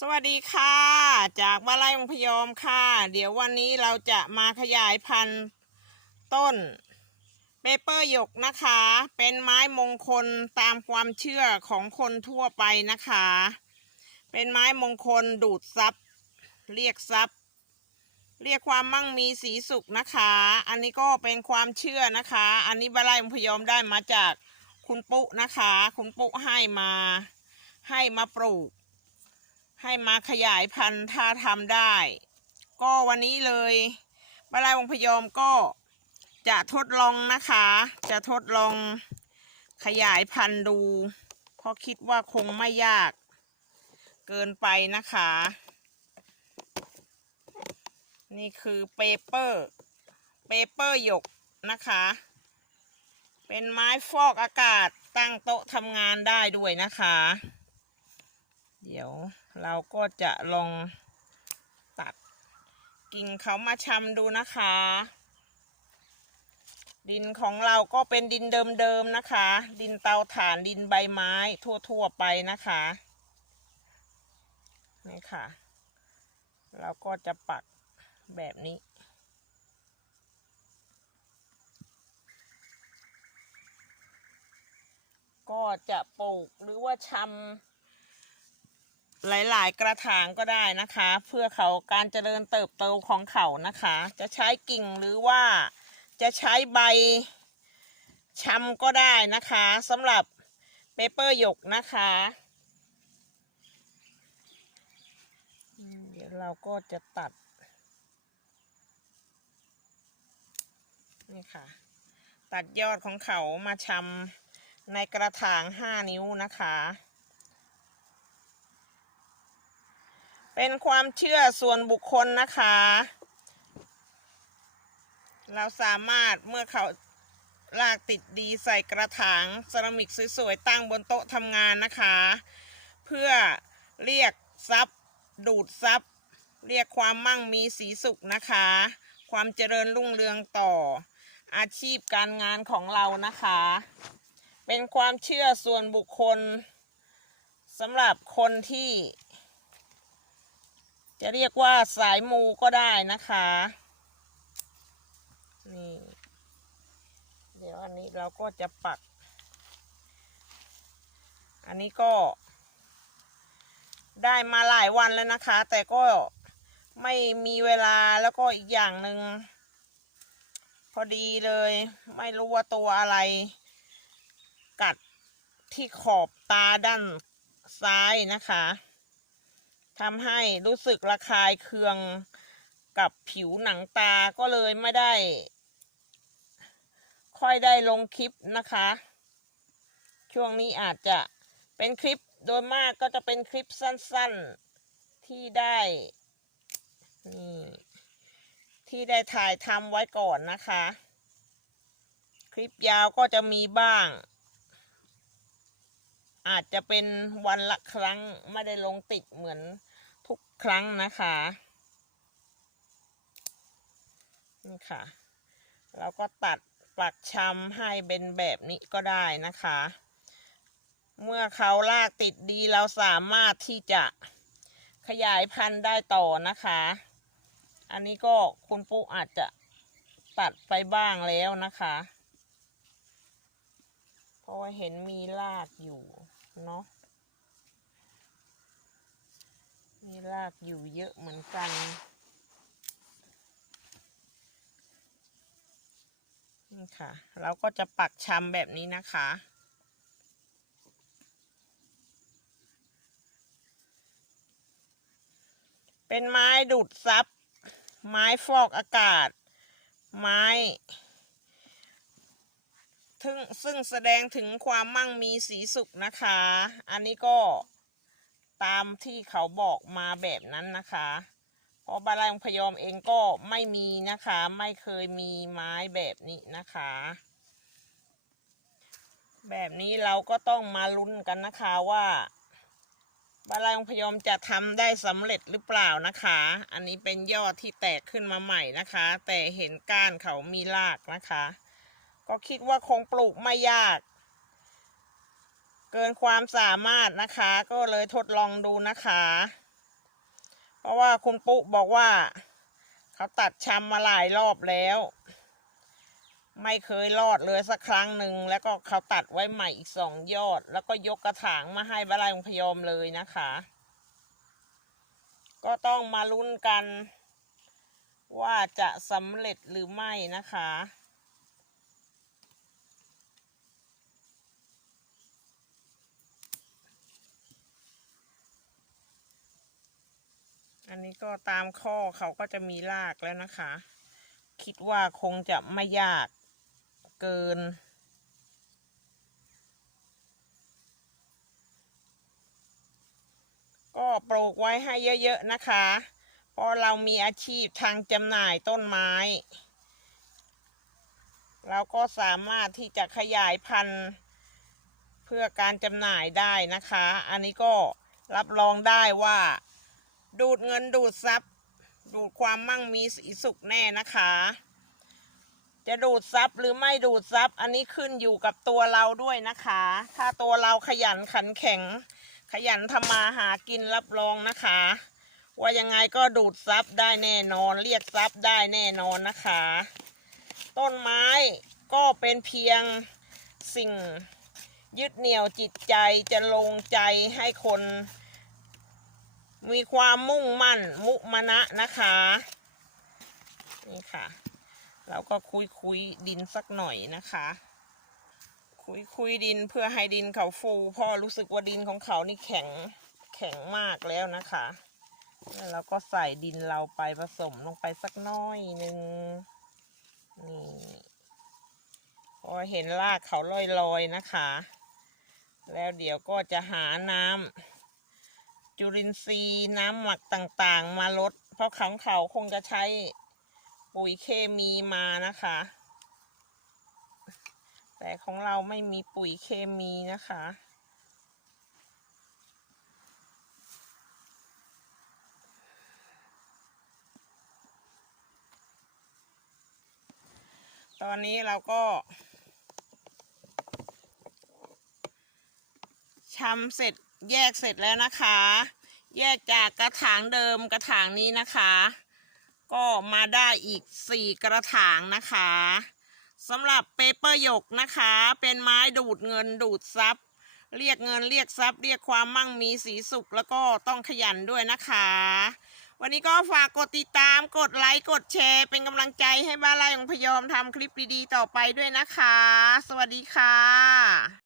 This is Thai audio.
สวัสดีค่ะ จากวาลัยองพยอมค่ะ เดี๋ยววันนี้เราจะมาขยายพันธุ์ต้นเปเปอร์หยกนะคะ เป็นไม้มงคลตามความเชื่อของคนทั่วไปนะคะ เป็นไม้มงคลดูดซับเรียกซับเรียกความมั่งมีสีสุขนะคะ อันนี้ก็เป็นความเชื่อนะคะ อันนี้วาลัยองพยอมได้มาจากคุณปุ๊นะคะ คุณปุ๊ให้มาให้มาปลูก ให้มาขยายพันธุ์ถ้าทำได้ ก็วันนี้เลยบรายวงพยอมก็จะทดลองนะคะ จะทดลองขยายพันธุ์ดู เพราะคิดว่าคงไม่ยาก เกินไปนะคะ นี่คือเปเปอร์ เปเปอร์หยกนะคะ เป็นไม้ฟอกอากาศตั้งโต๊ะทำงานได้ด้วยนะคะ เดี๋ยวเราก็จะลองตัดกิ่งเขามาชำดูนะคะ ดินของเราก็เป็นดินเดิมๆนะคะ ดินเตาถ่านดินใบไม้ทั่วๆไปนะคะนี่ค่ะ เราก็จะปักแบบนี้ก็จะปลูกหรือว่าชำ หลาย ๆ กระถางก็ได้นะคะ เพื่อเขาการเจริญเติบโตของเขานะคะ จะใช้กิ่งหรือว่าจะใช้ใบชำก็ได้นะคะสำหรับเปเปอร์หยกนะคะ เดี๋ยวเราก็จะตัด นี่ค่ะ ตัดยอดของเขามาชำในกระถาง 5 นิ้วนะคะ เป็นความเชื่อส่วนบุคคลนะคะ เราสามารถเมื่อเขาลากติดดีใส่กระถางเซรามิกสวยๆตั้งบนโต๊ะทำงานนะคะ เพื่อเรียกทรัพย์ ดูดทรัพย์ เรียกความมั่งมีสีสุขนะคะ ความเจริญรุ่งเรืองต่อ อาชีพการงานของเรานะคะ เป็นความเชื่อส่วนบุคคลสำหรับคนที่ จะเรียกว่าสายมูก็ได้นะคะ นี่ เดี๋ยวอันนี้เราก็จะปัก อันนี้ก็ ได้มาหลายวันแล้วนะคะ แต่ก็ไม่มีเวลาแล้วก็อีกอย่างหนึ่งพอดีเลย ไม่รู้ว่าตัวอะไร กัดที่ขอบตาด้านซ้ายนะคะ ทำให้รู้สึกระคายเคืองกับผิวหนังตาก็เลยไม่ได้ ค่อยได้ลงคลิปนะคะ ช่วงนี้อาจจะเป็นคลิปโดยมากก็จะเป็นคลิปสั้นๆที่ได้นี่ที่ได้ถ่ายทำไว้ก่อนนะคะ คลิปยาวก็จะมีบ้าง อาจจะเป็นวันละครั้งไม่ได้ลงติดเหมือนทุกครั้งนะคะนี่ค่ะเราก็ตัดปักชำให้เป็นแบบนี้ก็ได้นะคะ เมื่อเขาลากติดดีเราสามารถที่จะขยายพันธุ์ได้ต่อนะคะ อันนี้ก็คุณปุ๊อาจจะตัดไปบ้างแล้วนะคะ เพราะว่าเห็นมีรากอยู่ เนาะมีรากอยู่เยอะเหมือนกัน นี่ค่ะ เราก็จะปักชำแบบนี้นะคะ เป็นไม้ดูดซับ ไม้ฟอกอากาศ ไม้ ถึงซึ่งแสดงถึงความมั่งมีสีสุขนะคะ อันนี้ก็ตามที่เขาบอกมาแบบนั้นนะคะเพราะบาลายองพยอมเองก็ไม่มีนะคะ ไม่เคยมีไม้แบบนี้นะคะ แบบนี้เราก็ต้องมาลุ้นกันนะคะว่าบาลายองพยอมจะทำได้สำเร็จหรือเปล่านะคะ อันนี้เป็นยอดที่แตกขึ้นมาใหม่นะคะ แต่เห็นก้านเขามีรากนะคะ ก็คิดว่าคงปลูกไม่ยาก เกินความสามารถนะคะ ก็เลยทดลองดูนะคะ เพราะว่าคุณปุ๊บอกว่า เขาตัดชำมาหลายรอบแล้ว ไม่เคยรอดเลยสักครั้งหนึ่งแล้วก็เขาตัดไว้ใหม่อีกสองยอด แล้วก็ยกกระถางมาให้บาลายองพยอมเลยนะคะ ก็ต้องมาลุ้นกันว่าจะสำเร็จหรือไม่นะคะ อันนี้ก็ตามข้อเขาก็จะมีรากแล้วนะคะ คิดว่าคงจะไม่ยากเกิน ก็ปลูกไว้ให้เยอะๆนะคะเพราะเรามีอาชีพทางจำหน่ายต้นไม้ เราก็สามารถที่จะขยายพันธุ์เพื่อการจำหน่ายได้นะคะ อันนี้ก็รับรองได้ว่า ดูดเงินดูดทรัพย์ ดูดความมั่งมีสีสุขแน่นะคะ จะดูดทรัพย์หรือไม่ดูดทรัพย์ อันนี้ขึ้นอยู่กับตัวเราด้วยนะคะ ถ้าตัวเราขยันขันแข็ง ขยันทำมาหากินรับรองนะคะ ว่ายังไงก็ดูดทรัพย์ได้แน่นอน เรียกทรัพย์ได้แน่นอนนะคะ ต้นไม้ก็เป็นเพียงสิ่งยึดเหนี่ยวจิตใจจะลงใจให้คน มีความมุ่งมั่นมุมนะนะคะ นี่ค่ะ เราก็คุยคุยดินสักหน่อยนะคะ คุยคุยดินเพื่อให้ดินเขาฟูเพ่อรู้สึกว่าดินของเขานี่แข็งแข็งมากแล้วนะคะแล้วเราก็ใส่ดินเราไปผสมลงไปสักน้อยหนึ่งนี่พอเห็นรากเขาลอยๆนะคะ แล้วเดี๋ยวก็จะหาน้ำ จุลินทรีย์น้ำหมักต่างๆ มาลด เพราะขังเขาคงจะใช้ปุ๋ยเคมีมานะคะ แต่ของเราไม่มีปุ๋ยเคมีนะคะตอนนี้เราก็ชำเสร็จ แยกเสร็จแล้วนะคะ แยกจากกระถางเดิมกระถางนี้นะคะ ก็มาได้อีกสี่กระถางนะคะสำหรับเปเปอร์หยกนะคะ เป็นไม้ดูดเงินดูดทรัพย์เรียกเงินเรียกทรัพย์เรียกความมั่งมีสีสุขแล้วก็ต้องขยันด้วยนะคะ วันนี้ก็ฝากกดติดตามกดไลค์กดแชร์ เป็นกำลังใจให้บ้านไร่ของพยอมทำคลิปดีๆต่อไปด้วยนะคะ สวัสดีค่ะ